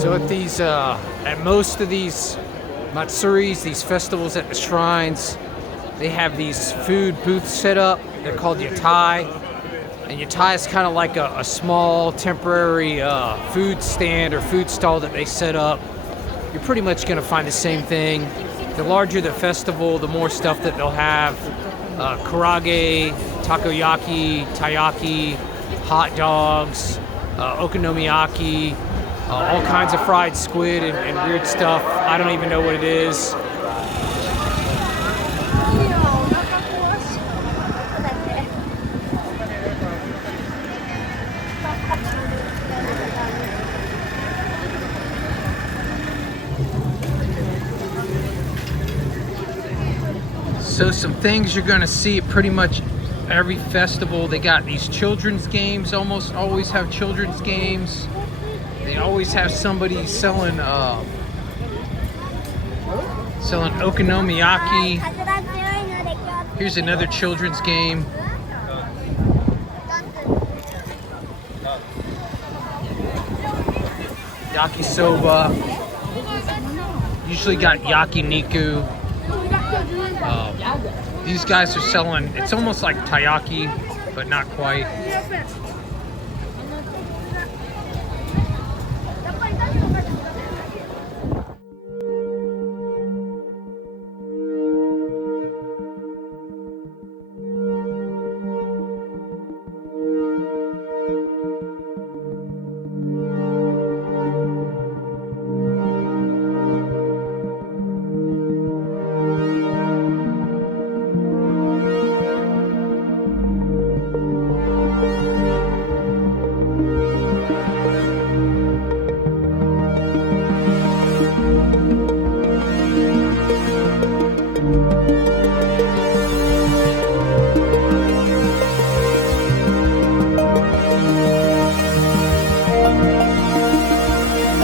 So at these, at most of these matsuris, these festivals at the shrines, they have these food booths set up. They're called yatai. And yatai is kind of like a small temporary food stand or food stall that they set up. You're pretty much going to find the same thing. The larger the festival, the more stuff that they'll have. Karage, takoyaki, taiyaki, hot dogs, okonomiyaki, all kinds of fried squid and weird stuff. I don't even know what it is. So some things you're gonna see at pretty much every festival. They got these children's games, almost always have children's games. They always have somebody selling okonomiyaki. Here's another children's game. Yakisoba. Usually got yakiniku. These guys are selling, it's almost like taiyaki, but not quite.